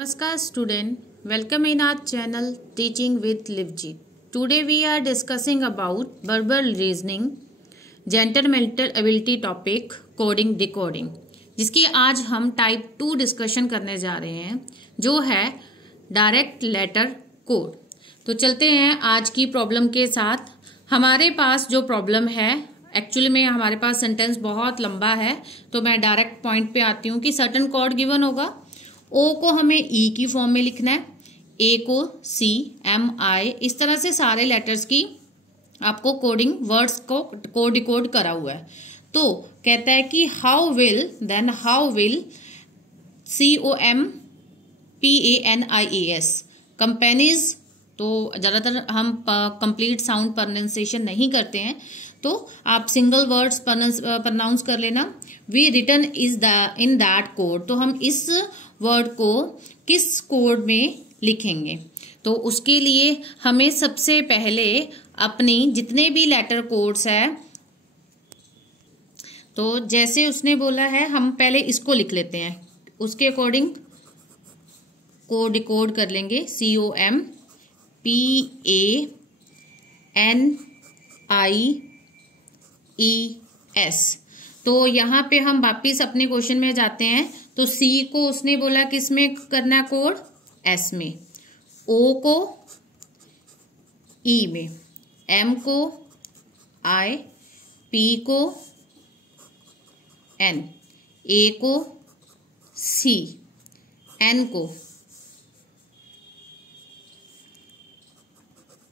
Namaskar student, welcome in our channel Teaching with Livji. Today we are discussing about verbal reasoning, general mental ability topic, coding decoding, जिसकी आज हम type 2 discussion करने जा रहे हैं जो है डायरेक्ट लेटर कोड। तो चलते हैं आज की प्रॉब्लम के साथ। हमारे पास जो प्रॉब्लम है एक्चुअली में हमारे पास सेंटेंस बहुत लंबा है, तो मैं डायरेक्ट पॉइंट पे आती हूँ कि सर्टेन कोड गिवन होगा। ओ को हमें ई की फॉर्म में लिखना है, ए को सी, एम, आई, इस तरह से सारे लेटर्स की आपको कोडिंग वर्ड्स को कोड डिकोड करा हुआ है। तो कहता है कि हाउ विल COMPANIES कंपेनीज। तो ज्यादातर हम कंप्लीट साउंड प्रोनाउंसिएशन नहीं करते हैं, तो आप सिंगल वर्ड्स प्रोनाउंस कर लेना। We written is in that code, तो हम इस वर्ड को किस कोड में लिखेंगे। तो उसके लिए हमें सबसे पहले अपनी जितने भी लेटर कोड्स है, तो जैसे उसने बोला है हम पहले इसको लिख लेते हैं, उसके अकॉर्डिंग कोड डिकोड कर लेंगे। COMPANIES। तो यहाँ पे हम वापिस अपने क्वेश्चन में जाते हैं। तो सी को उसने बोला किस में करना कोड, एस में, ओ को ई में, एम को आई, पी को एन, ए को सी, एन को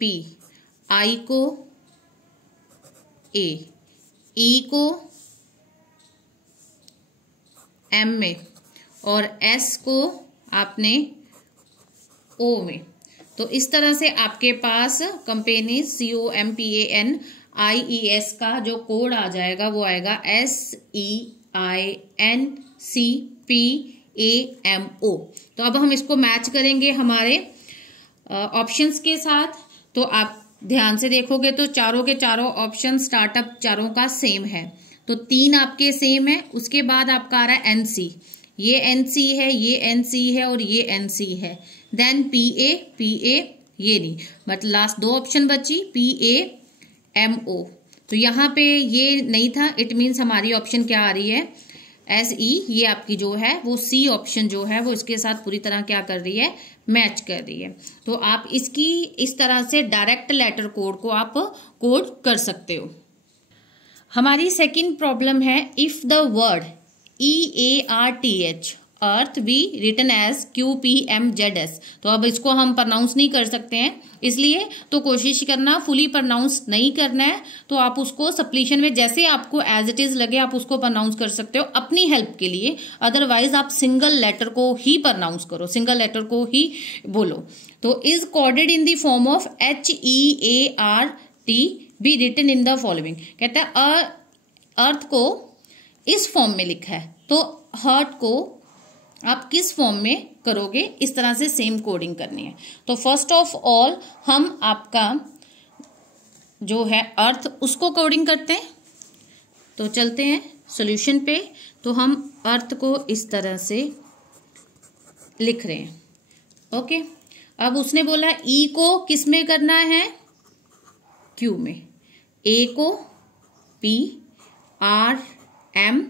पी, आई को ए, ई को एम में और एस को आपने ओ में। तो इस तरह से आपके पास कंपेनी COMPANIES का जो कोड आ जाएगा वो आएगा SEINCPAMO। तो अब हम इसको मैच करेंगे हमारे ऑप्शंस के साथ। तो आप ध्यान से देखोगे तो चारों के चारों ऑप्शन स्टार्टअप चारों का सेम है, तो 3 आपके सेम है। उसके बाद आपका आ रहा है NC, ये NC है, ये NC है और ये NC है। देन PA ये नहीं, मतलब लास्ट 2 ऑप्शन बची PAMO। तो यहाँ पे ये नहीं था, इट मीन्स हमारी ऑप्शन क्या आ रही है SE। ये आपकी जो है वो C ऑप्शन जो है वो इसके साथ पूरी तरह क्या कर रही है, मैच कर रही है। तो आप इसकी इस तरह से डायरेक्ट लेटर कोड को आप कोड कर सकते हो। हमारी सेकंड प्रॉब्लम है if the word EARTH earth be written as QPMZS। तो अब इसको हम प्रोनाउंस नहीं कर सकते हैं, इसलिए तो कोशिश करना फुली प्रोनाउंस नहीं करना है। तो आप उसको सप्लीशन में जैसे आपको एज इट इज लगे आप उसको प्रोनाउंस कर सकते हो अपनी हेल्प के लिए। अदरवाइज आप सिंगल लेटर को ही प्रोनाउंस करो, सिंगल लेटर को ही बोलो। तो is coded in the form of HEART be written in the following. कहता है अर्थ को इस फॉर्म में लिखा है, तो हर्ट को आप किस फॉर्म में करोगे, इस तरह से सेम कोडिंग करनी है। तो फर्स्ट ऑफ ऑल हम आपका जो है अर्थ उसको कोडिंग करते हैं। तो चलते हैं सॉल्यूशन पे। तो हम अर्थ को इस तरह से लिख रहे हैं, ओके। अब उसने बोला ई को किस में करना है, क्यू में, ए को P, R, M,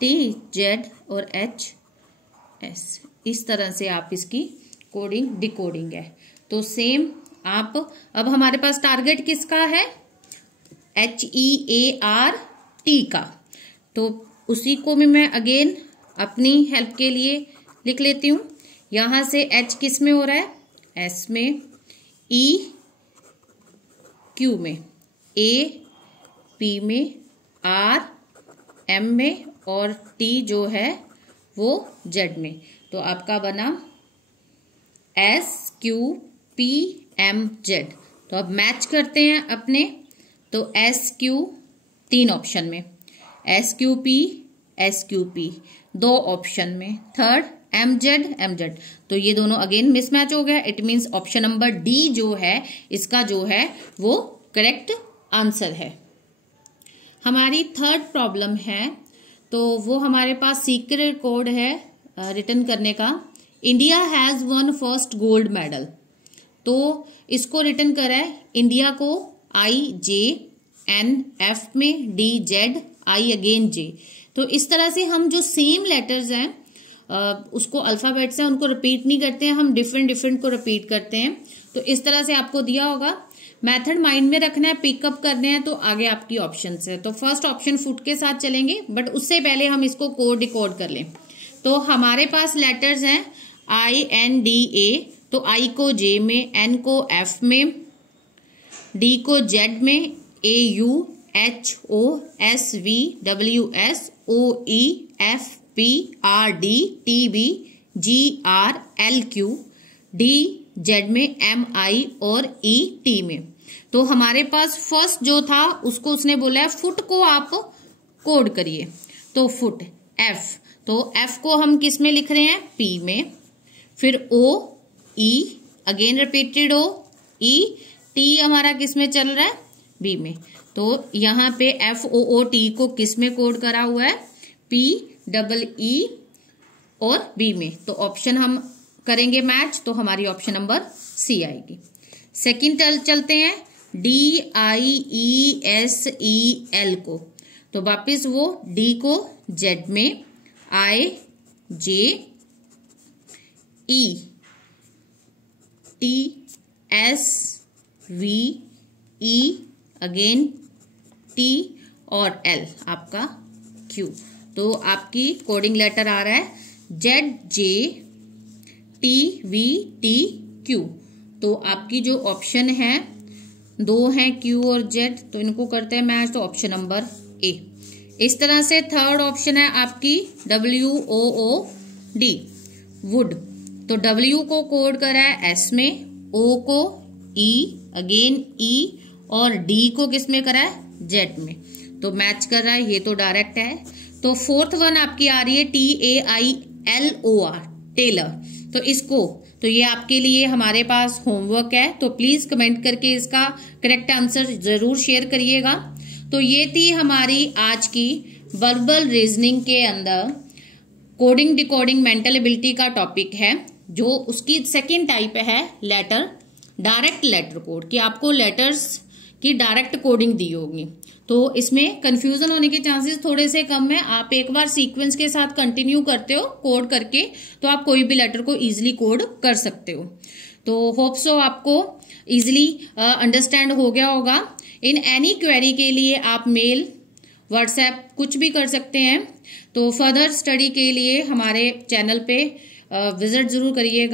T, Z और H, S। इस तरह से आप इसकी कोडिंग डिकोडिंग है। तो सेम आप अब हमारे पास टारगेट किसका है, HEART का। तो उसी को भी मैं अगेन अपनी हेल्प के लिए लिख लेती हूँ। यहां से H किस में हो रहा है, S में, E Q में, A P में, R M में और T जो है वो Z में। तो आपका बना SQPMZ। तो अब मैच करते हैं अपने। तो SQ 3 ऑप्शन में, SQP 2 ऑप्शन में, थर्ड MZ। तो ये दोनों अगेन मिसमैच हो गया। It means option number D जो है इसका जो है वो करेक्ट आंसर है। हमारी थर्ड प्रॉब्लम है, तो वो हमारे पास सीक्रेट कोड है रिटर्न करने का India has one first gold medal, तो इसको रिटर्न करा है इंडिया को IJNF में, DZ I अगेन J। तो इस तरह से हम जो सेम लेटर्स हैं उसको अल्फाबेट्स हैं उनको रिपीट नहीं करते हैं, हम डिफरेंट को रिपीट करते हैं। तो इस तरह से आपको दिया होगा, मेथड माइंड में रखना है, पिकअप करने हैं, तो आगे आपकी ऑप्शन है। तो फर्स्ट ऑप्शन फुट के साथ चलेंगे, बट उससे पहले हम इसको कोड डिकोड कर लें। तो हमारे पास लेटर्स हैं INDA, तो I को J में, N को F में, D को Z में, AU HO SV WS OE FP RD TB GR LQ DZ में MI और ET में। तो हमारे पास फर्स्ट जो था उसको उसने बोला है फुट को आप कोड करिए, तो फुट F, तो F को हम किस में लिख रहे हैं, P में, फिर O E again repeated O E, T हमारा किस में चल रहा है, B में। तो यहाँ पे FOOT को किस में कोड करा हुआ है, PEE और B में। तो ऑप्शन हम करेंगे मैच, तो हमारी ऑप्शन नंबर C आएगी। सेकंड चलते हैं DIESEL को, तो वापिस वो D को Z में, IJETSV अगेन T और L आपका Q। तो आपकी कोडिंग लेटर आ रहा है ZJTVTQ। तो आपकी जो ऑप्शन है, दो हैं Q और Z, तो इनको करते हैं मैच, तो ऑप्शन नंबर A। इस तरह से थर्ड ऑप्शन है आपकी WOOD वुड, तो W को कोड करा है S में, O को E अगेन E और D को किस में करा है, Z में। तो मैच कर रहा है, ये तो डायरेक्ट है। तो फोर्थ वन आपकी आ रही है TAILOR टेलर, तो इसको, तो ये आपके लिए हमारे पास होमवर्क है, तो प्लीज कमेंट करके इसका करेक्ट आंसर जरूर शेयर करिएगा। तो ये थी हमारी आज की वर्बल रीजनिंग के अंदर कोडिंग डिकोडिंग मेंटल एबिलिटी का टॉपिक है, जो उसकी सेकंड टाइप है लेटर, डायरेक्ट लेटर कोड, कि आपको लेटर्स की डायरेक्ट कोडिंग दी होगी। तो इसमें कंफ्यूजन होने के चांसेस थोड़े से कम है। आप एक बार सीक्वेंस के साथ कंटिन्यू करते हो कोड करके, तो आप कोई भी लेटर को इजीली कोड कर सकते हो। तो होप सो आपको इजीली अंडरस्टैंड हो गया होगा। इन एनी क्वेरी के लिए आप मेल, व्हाट्सएप कुछ भी कर सकते हैं। तो फर्दर स्टडी के लिए हमारे चैनल पे विजिट जरूर करिएगा।